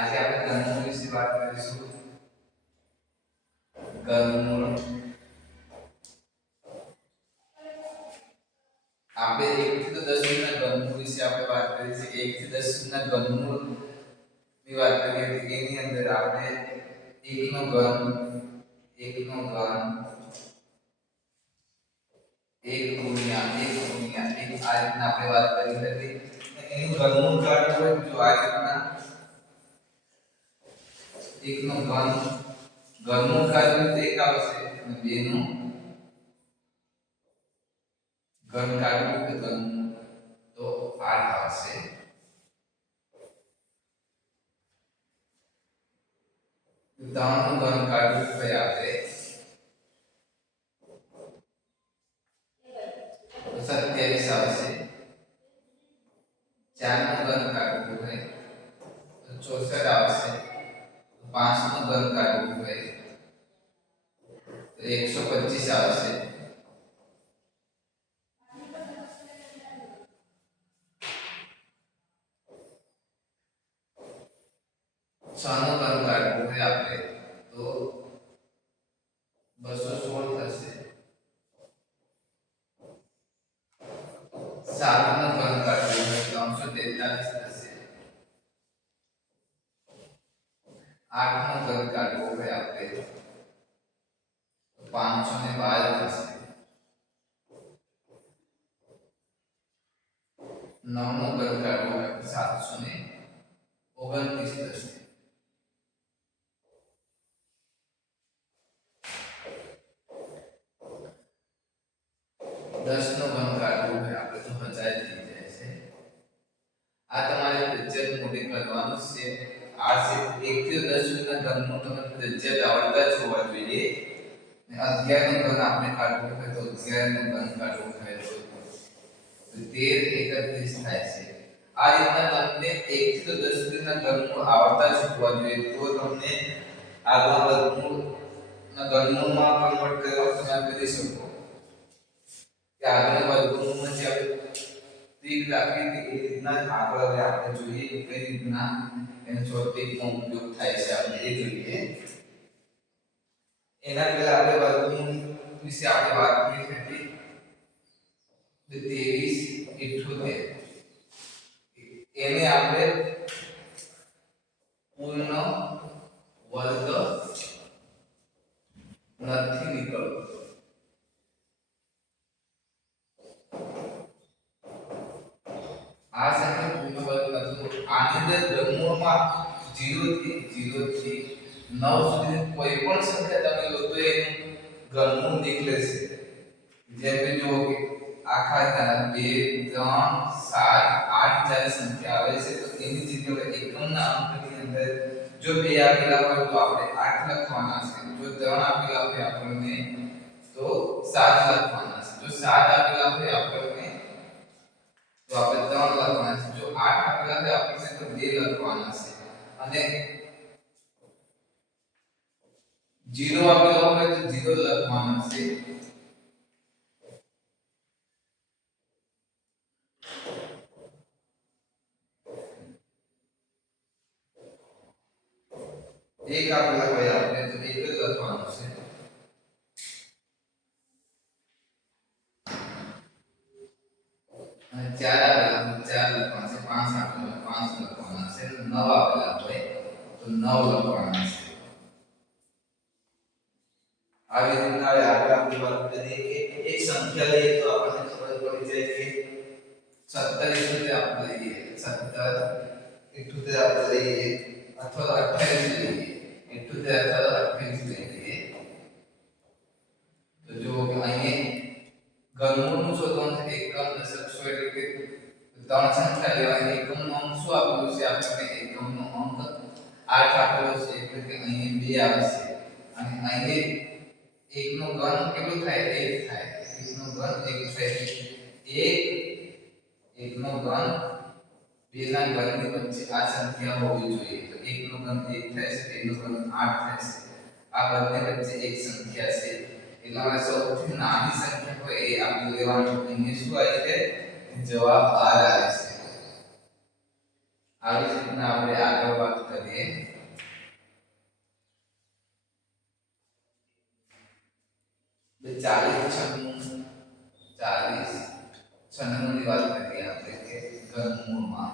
આજે આપણે ઘનમૂળ વિશે વાત કરીશું. ઘનમૂળ આપણે 1 થી 10 સુધીના ઘનમૂળ વિશે આપણે વાત કરી છે. 1 થી 10 સુધીના ઘનમૂળ ની વાત કરીએ તો એની અંદર આપણે 1 નો ઘન 1 નો ઘન 1 ગુણ્યા 1 ગુણ્યા 1 આ રીતના આપણે વાત કરી હતી. એનું ઘનમૂળ કાઢવું હોય જો આ રીતના 1 નો ઘન ઘનમૂળ કાઢવું તો 1 આવશે અને 2 નું ઘન કાઢવું તો ઘનમૂળ તો 8 આવશે. 3 નું ઘન કાઢવું તો આપણે 27 આવશે. 4 નું ઘન કાઢવું હોય તો 64 આવશે. 5 નું ઘન કાઢવું હોય તો 125 આવશે. 6 નું ઘન કાઢવું હોય આપણે તો 216 થશે. 7 નું ઘન કાઢવું હોય તો 343 થશે. 8 નું ઘન કાઢવું હોય આપણે તો 512 થશે. 9 નું ઘન કાઢવું હોય તો 729 થશે. 10 નું ઘન કાઢવું હોય આપણે તો 1000 થઈ જાય છે. આ તમારે ફરજિયાત મોટી કરવાનું છે. આ છે 1 થી 10 સુધીના ઘનમૂળ તમે ફરજિયાત આવડતા જ હોવા જોઈએ. અને 11 નું ઘન આપણે કાઢવું હોય તો 11 નું ઘન કાઢવું હોય તો 13 31 થાય છે. આ રીતના તમને 1 થી 10 સુધીના ઘનમૂળ આવડતા જ હોવા જોઈએ તો તમને આગળ વર્ગમૂળના ઘનમૂળમાં કન્વર્ટ કરવા તમે કરી શકો. કે આગળ વર્ગમૂળમાં જે આપણે ટ્રીક રાખી હતી એ રીતના જ આગળ હવે આપણે જોઈએ કઈ રીતના એનો ચોર્ટિકનો ઉપયોગ થાય છે આપણે એ જોઈએ. એના પહેલા આપણે વર્ગમૂળ વિશે આપણે વાત કરી હતી. 23 78 એને આપણે પૂર્ણ વર્ગ નથી નીકળતો. આ સંખ્યા પૂર્ણ વર્ગ નથી. આની અંદર ઘનમૂળમાં 0 થી 9 સુધી કોઈ પણ સંખ્યા તમે લો તો એનું ઘનમૂળ નીકળે છે. જેમ કે જુઓ કે આખા 2 3 7 8 જ્યારે સંખ્યા આવે છે તો એની જગ્યાએ એકમના અંકની અંદર જો 2 આપેલા હોય તો આપણે 8 લખવાના છે. જો 3 આપેલા હોય આપણને તો 7 લખવાના છે. જો 7 આપેલા હોય આપણને તો આપણે 3 લખવાના છે. જો 8 આપેલા હોય આપણને તો 2 લખવાના છે. અને 0 આપેલા હોય તો 0 લખવાના છે. એક આપેલા હોય આપણે તો 1 જ લખવાનું છે. અને 4 આપેલા હોય 4 લખવાના છે. 5 આપેલા હોય 5 લખવાના છે. 9 આપેલા હોય તો 9 લખવાના છે. આવી રીતના આગળ આપણે વાત કરીએ કે એક સંખ્યા લઈએ તો આપણને ખબર પડી જાય કે 27 આપણે લઈએ 17 78 આપણે લઈએ અથવા 28 લઈએ 78 અથવા 28 લઈએ તો જો કે અહીંયા ઘનમૂળનું શોધવાનું છે. એકમ દશક સો એટલે કે 3 સંખ્યા લેવાની. એકમનો અંક શું આપેલું છે આપણે? એકમનો અંક 8 આપેલો છે એટલે કે અહીંયા 2 આવશે. અને અહીંયા 1 નો ઘન કેટલું થાય? 1 થાય. 1 નો ઘન 1 થાય. 1 નો ઘન 2 ના ઘનની વચ્ચે આ સંખ્યા હોવી જોઈએ. તો 1 નો ઘન 1 થાય છે, 2 નો ઘન 8 થાય છે. આ બંને વચ્ચે એક સંખ્યા છે. એટલે આપણે સૌથી નાની સંખ્યા હોય એ આપણે લેવાનું. અહીંયા શું આવે છે? જવાબ 12 આવે છે. આવી જ રીતના આપણે આગળ વાત કરીએ તો 40 ની વાત કરીએ આપણે કે ઘનમૂળમાં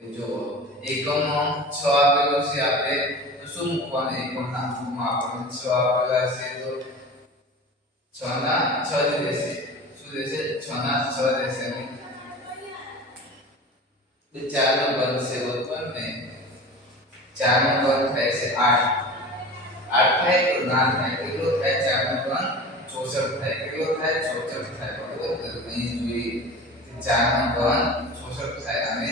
કે જો એકમનો 6 આપેલો છે આપણે તો શું મૂકવાનું એકમના અંકમાં આપણે 6 આપેલા છે તો 6 ના 6 જ રહેશે શું રહેશે 6 ના 6 રહેશે અને 4 નો ઘન છે બરોબર ને 4 નો ઘન થાય છે 8 8 થાય તો ના થાય કેટલો થાય 4 નો ઘન 64 થાય કેટલો થાય 64 થાય બરોબર તો અહીં જોઈએ કે 4 નો ઘન 64 થાય અને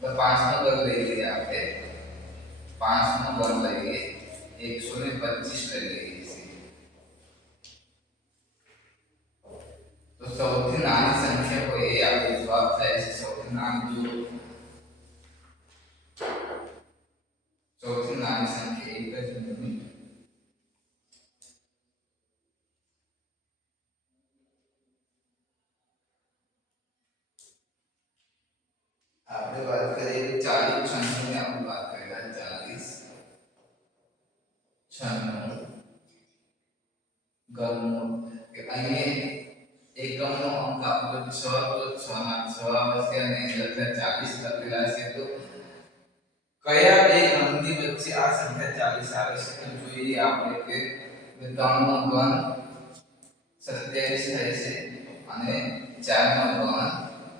તો 5 નો ઘન લઈ લઈએ આપણે 5 નો ઘન લઈએ 125 લઈ લઈએ તો સૌથી નાની સંખ્યા હોય એ આપણો જવાબ થાય છે સૌથી નાની જો સૌથી નાની સંખ્યા એક જ મિનિટ આપણે વાત કરીએ કે 40 96 ની આપણે વાત કરીએ 40 96 ઘનમૂળ કે અહીંયા એકમનો અંક આપણો 6 તો 6 ના 6 આવશે અને લખ્યા 40 લખેલા છે તો કયા બે ઘનની વચ્ચે આ સંખ્યા 40 આવે છે તો જોઈએ આપણે કે 3 નો ઘન 27 થાય છે અને 4 નો ઘન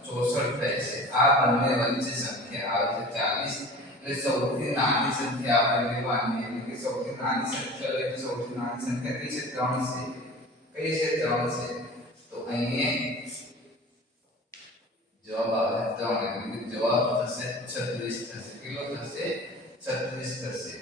64 થાય છે આ બંને વચ્ચે સંખ્યા આવે છે 40 એટલે સૌથી નાની સંખ્યા આપણે લેવાની એટલે કે સૌથી નાની સંખ્યા એટલે સૌથી નાની સંખ્યા કઈ છે 3 છે કઈ છે 3 છે તો અહીંયા જવાબ આવે 3 એટલે જવાબ થશે 36 થશે કેટલો થશે 36 થશે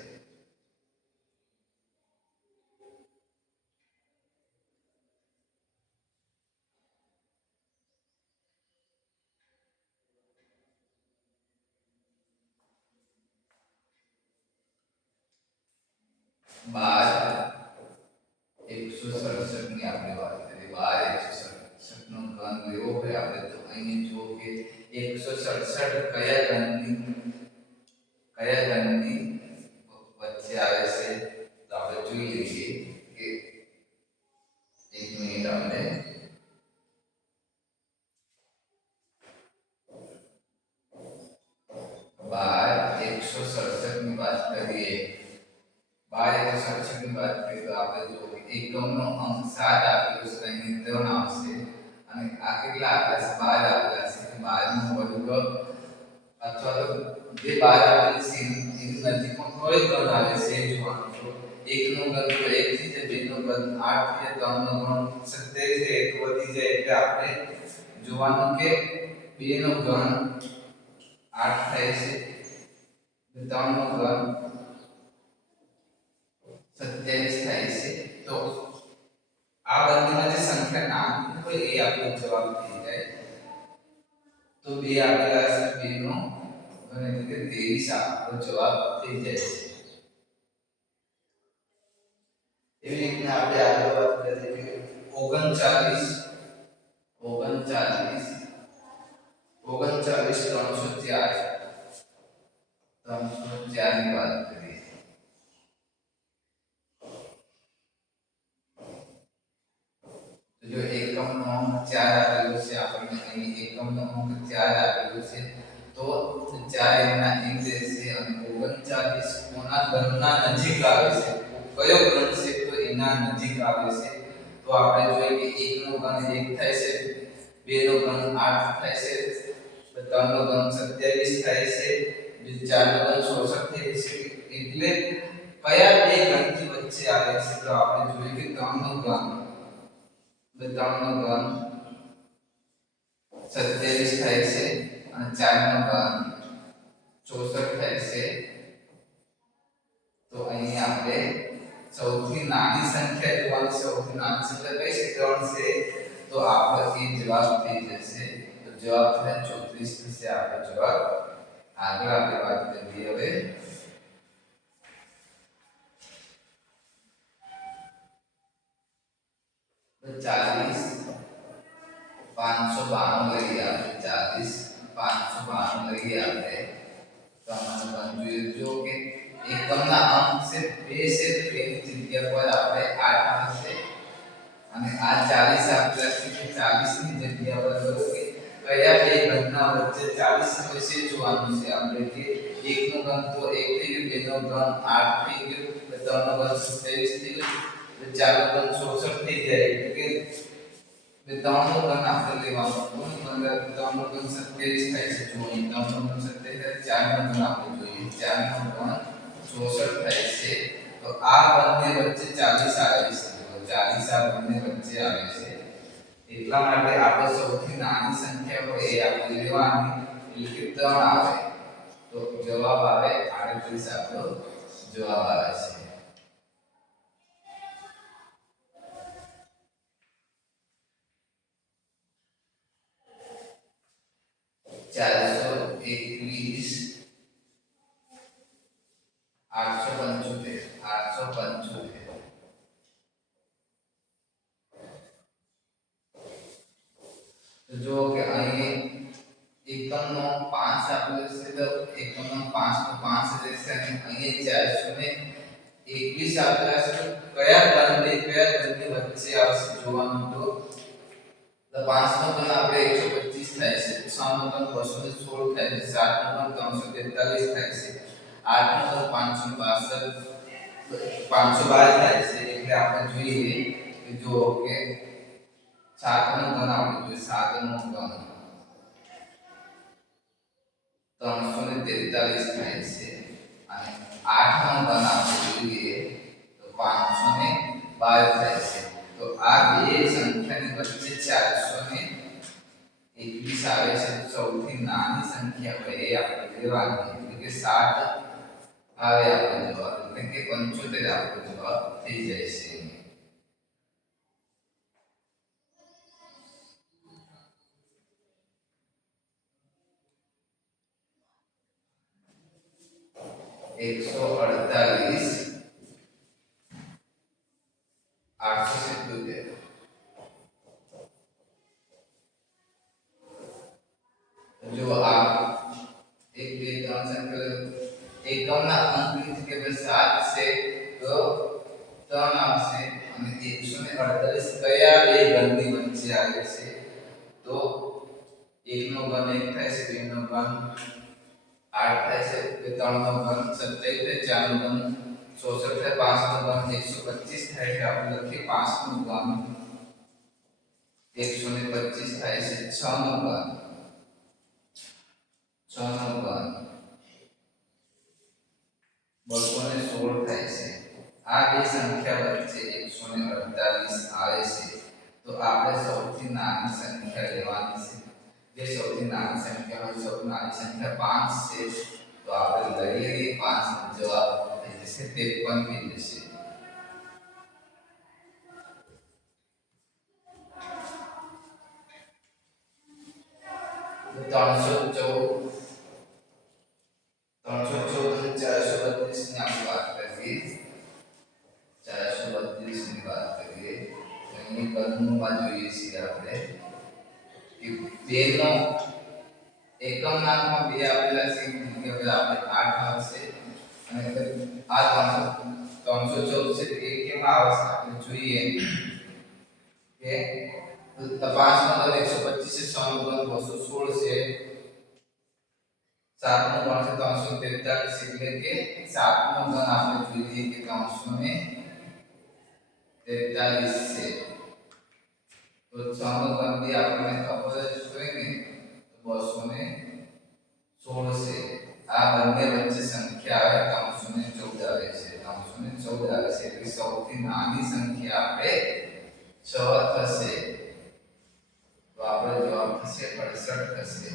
બાર 167 ની આપણે વાત કરીએ 167 નો ઘન લેવો હોય આપણે તો અહીં જો કે 167 કયા ઘનની વચ્ચે આવે છે તો આપણે જોઈ લઈએ કે એક મિનિટ આપણે 167 ની વાત કરીએ 167 ની વાત કરીએ તો આપણે જો એકમનો અંક 7 આપેલો છે અહીં 3 આવશે અને આ કેટલા આપેલા છે 12 આપેલા છે 12 નો વર્ગ અથવા તો જે 12 આપેલ છે એની નજીકમાં કોઈ ઘન આવે છે એ જોવાનું તો 1 નો ઘન તો 1 થી જાય 2 નો ઘન 8 થી જાય 3 નો ઘન 27 છે તો વધી જાય એટલે આપણે જોવાનું કે 2 નો ઘન 8 થાય છે 3 નો ઘન 27 થાય છે તો આ બંનેમાં જે સંખ્યા નાની હોય એ આપણો જવાબ થઈ જાય તો 2 આપેલા છે 2 નો ઘન એટલે કે 23 આપણો જવાબ થઈ જાય છે એવી રીતના આપણે આગળ વાત કરીએ કે 39 304 ની વાત કરીએ તો જો એકમનો અંક 4 આપેલો છે આપણને અહીં એકમનો અંક 4 આપેલો છે તો 4 એના એક રહેશે અને 39 કોના ઘનના નજીક આવે છે કયો ઘન છે તો એના નજીક આવે છે તો આપણે જોઈએ કે 1 નો ઘન 1 થાય છે 2 નો ઘન 8 થાય છે 3 નો ઘન 27 થાય છે 4 નો ઘન 66 થાય છે એટલે કયા બે ઘનની વચ્ચે આવે છે તો આપણે જોઈએ કે 3 નો ઘન 3 નો ઘન 27 થાય છે અને 4 નો ઘન 64 થાય છે તો અહીં આપણે સૌથી નાની સંખ્યા જોવાની સૌથી નાની સંખ્યા કઈ છે 3 છે તો આપણો એ જવાબ થઈ જશે તો જવાબ થાય 34 થશે આપણો જવાબ આગળ આપણે વાત કરીએ હવે તો 40 592 લઈએ આપણે 40 592 લઈએ આપણે તો આમાં જોઈએ જો કે એકમના અંક છે 2 છે તો એની જગ્યા પર આપણે 8 આવશે અને આ 40 આપેલા છે કે 40 ની જગ્યા પર બરોબર કયા બે ઘનના વચ્ચે 40 હોય છે જોવાનું છે આપણે કે 1 નો ઘન તો 1 થઈ ગયો 2 નો ઘન 8 થઈ ગયો 3 નો ઘન 27 થઈ ગયો તો 4 નો ઘન 66 થઈ જાય એટલે કે ત્રણનો ઘન આપણે લેવાનો મતલબ ત્રણનો ઘન 27 થાય છે જો અહીં ત્રણનો ઘન 27 ચારનો ઘન આપણે જોઈએ ચારનો ઘન 64 થાય છે તો આ બંને વચ્ચે 40 આવે છે તો 40 આ બંને વચ્ચે આવે છે એટલા માટે આપણે સૌથી નાની સંખ્યા હોય એ આપણે લેવાની એટલે કે 3 આવે તો જવાબ આવે 38 આપણો જવાબ આવે છે 421 875 તો જો કે અહીં એકમનો 5 આપેલો છે તો એકમનો 5 તો 5 રહેશે અને અહીં 421 આપેલા છે તો કયા ઘનની વચ્ચે આવશે જોવાનું તો 5 નો ઘન આપણે 125 થાય છે 6 નો ઘન 216 થાય છે 7 નો ઘન 343 થાય છે 8 નો ઘન 512 થાય છે એટલે આપણે જોઈએ કે જો કે 7 નો ઘન આપણે જોઈએ 7 નો ઘન 343 થાય છે અને 8 નો ઘન આપણે જોઈએ તો 512 થાય છે તો આ બે સંખ્યાની વચ્ચે 421 આવે છે સૌથી નાની સંખ્યા હોય એ આપણે લેવાની એટલે કે 7 આવે આપણો જવાબ એટલે કે 75 આપણો જવાબ થઈ જાય છે 148 877 जो आप 1 2 3 संख्या એકમના અંકની જગ્યા પર 7 છે તો 3 આવશે અને 148 કયા બે ઘનની વચ્ચે આવે છે તો 1 નો ઘન 1 થાય છે 2 નો ઘન 8 થાય છે 3 નો ઘન 27 થાય 4 નો ઘન 66 થાય 5 નો ઘન 125 થાય છે આપણે લખીએ 5 નો ઘન 125 થાય છે 6 નો ઘન 216 થાય છે આ બે સંખ્યા વચ્ચે 148 આવે છે તો આપણે સૌથી નાની સંખ્યા લેવાની છે જે સૌથી નાની સંખ્યા હોય સૌથી નાની સંખ્યા 5 છે તો આપણે લઈએ 5 નો જવાબ થઈ જશે 53 થઈ જશે 314 432 ની આપણે વાત કરીએ 432 ની વાત કરીએ તો અહીં ઘનમૂળમાં જોઈએ છીએ આપણે કે 2 નો એકમ નામમાં 2 આપેલા છે કે હવે આપણે 8 આવશે અને આ 314 છે એ કેમાં આવશે આપણે જોઈએ કે 5 નો ઘન 125 છે 6 નો ઘન 216 છે 7 નો ઘન છે 343 એટલે કે 7 નો ઘન આપણે જોઈએ કે 343 છે તો 6 નો ઘન બી આપણને ખબર જ હોય ને તો 216 છે આ બંને વચ્ચે સંખ્યા આવે 314 આવે છે 314 આવે છે એટલે સૌથી નાની સંખ્યા આપણે 6 થશે તો આપણો જવાબ થશે 68 થશે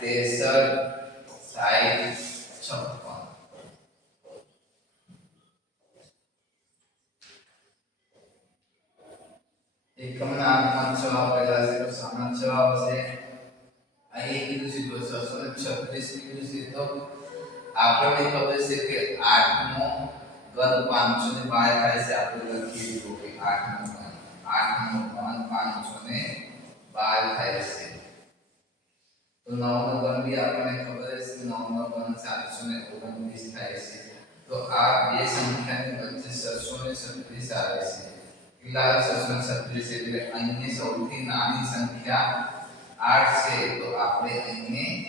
તેસર 60 56 એકમના અંકમાં 6 આપેલા છે તો સામા 6 આવશે અહીં કીધું છે 236 કીધું છે તો આપણને ખબર છે કે 8 નો ઘન 512 થાય છે આપણે લખી દીધું કે 8 નો ઘન 8 નો ઘન 512 થાય છે તો 9 નો ઘન બી આપણને ખબર છે 9 નો ઘન 729 થાય છે તો આ બે સંખ્યાની વચ્ચે 636 આવે છે કેટલા 636 એટલે અહીં સૌથી નાની સંખ્યા 8 છે તો આપણે અહીં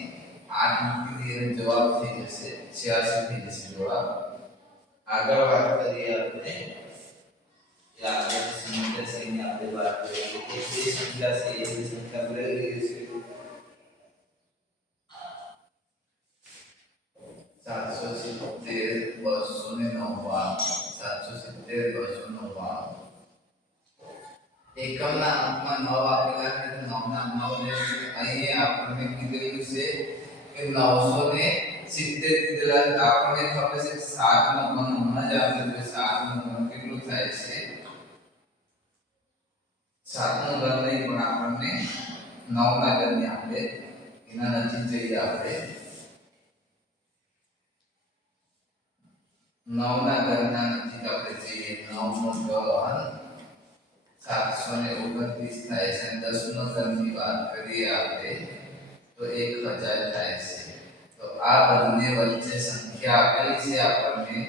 8 મૂકી દઈએ જવાબ થઈ જશે 86 થઈ જશે જવાબ આગળ વાત કરીએ આપણે या आगे संख्या से ही आपने बात करी कि ये संख्या से ये संख्या मिल रही है 770 299 770 299 એકમના અંકમાં 9 આપેલા છે તો 9 ના 9 ને અહીં આપણને કીધેલું છે કે 970 કીધેલા આપણને ખબર છે 7 નો ઘન હમણાં જ આપણે 7 નો ઘન કેટલું થાય છે 7 નો ઘન નહીં પણ આપણને 9 ના ઘનની આપણે એના નજીક જઈએ આપણે 9 ના ઘનના નજીક આપણે જઈએ 9 નો ઘન 729 થાય છે 10 નો ઘનની વાત કરીએ આપણે તો 1000 થાય છે તો આ બંને વચ્ચે સંખ્યા આપેલી છે આપણને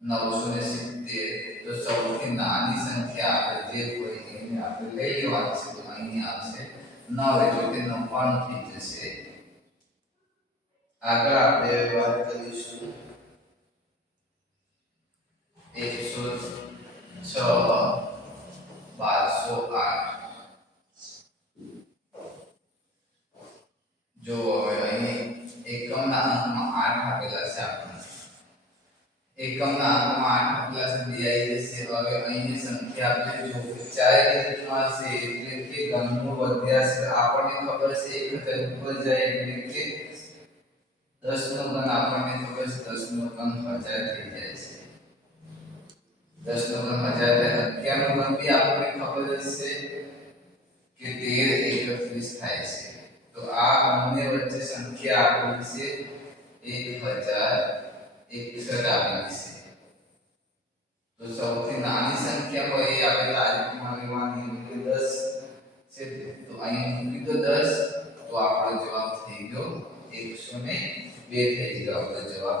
970 તો સૌથી નાની સંખ્યા આપણે જે હોય એને આપણે લઈ લેવાની છે તો અહીં આવશે 9 એટલે કે 99 થઈ જશે આગળ આપણે વાત કરીશું 106 1208 જો અહીં એકમના અંકમાં 8 આપેલા છે આપણે એકમના અંકમાં 8 આપેલા છે બે આવી જશે હવે અહીંની સંખ્યા આપણે જો 4 રીતમાં છે એટલે કે ઘનમૂળ વધ્યા છે આપણને ખબર છે 1000 ઉપર જાય એટલે કે 10 નો ઘન આપણને ખબર છે 10 નો ઘન 1000 થઈ જાય છે 10 નો ઘન 1000 થાય 11 નો ઘન બી આપણને ખબર છે કે 1331 થાય છે તો આ બંને વચ્ચે સંખ્યા આપેલી છે 1061 આપેલી છે તો સૌથી નાની સંખ્યા હોય એ આપણે તારીખમાં લેવાની એટલે 10 છે તો અહીં મૂકી દો 10 તો આપણો જવાબ થઈ ગયો 102 થઈ ગયો આપણો જવાબ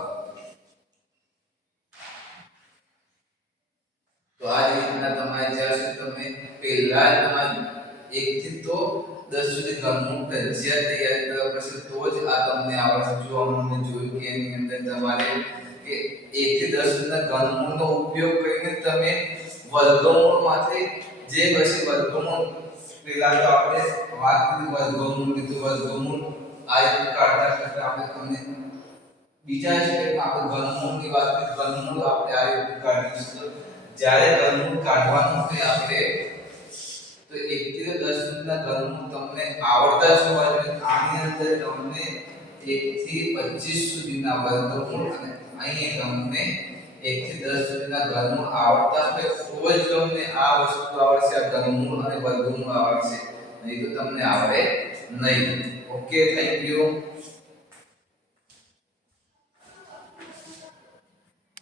તો આ રીતના તમારે જ્યાં સુધી તમે પહેલા તમારે 1 થી તો 10 સુધી ઘનમૂળ તજ્યા તૈયાર કરવા પડશે તો જ આ તમને આવડશે જો અમને જોયું કે એની અંદર તમારે કે 1 થી 10 સુધીના ઘનમૂળનો ઉપયોગ કરીને તમે વર્ગમૂળમાંથી જે પછી વર્ગમૂળ પહેલા તો આપણે વાત કરી વર્ગમૂળ લીધું વર્ગમૂળ આ રીતે કાઢતા કરતા આપણે તમને બીજા સ્ટેપમાં આપણે ઘનમૂળની વાત કરી ઘનમૂળ આપણે આ રીતે કાઢીશું જ્યારે ઘનમૂળ કાઢવાનું હોય આપણે તો 1 થી 10 સુધીના ઘનમૂળ તમને આવડતા જ હોવા જોઈએ આની અંદર તમને 1 થી 25 સુધીના વર્ગમૂળ અને અહીં તમને 1 થી 10 સુધીના ઘનમૂળ આવડતા હોય તો જ તમને આ વસ્તુ આવડશે આ ઘનમૂળ અને વર્ગમૂળ આવડશે નહીં તો તમને આવડે નહીં ઓકે થેન્ક યુ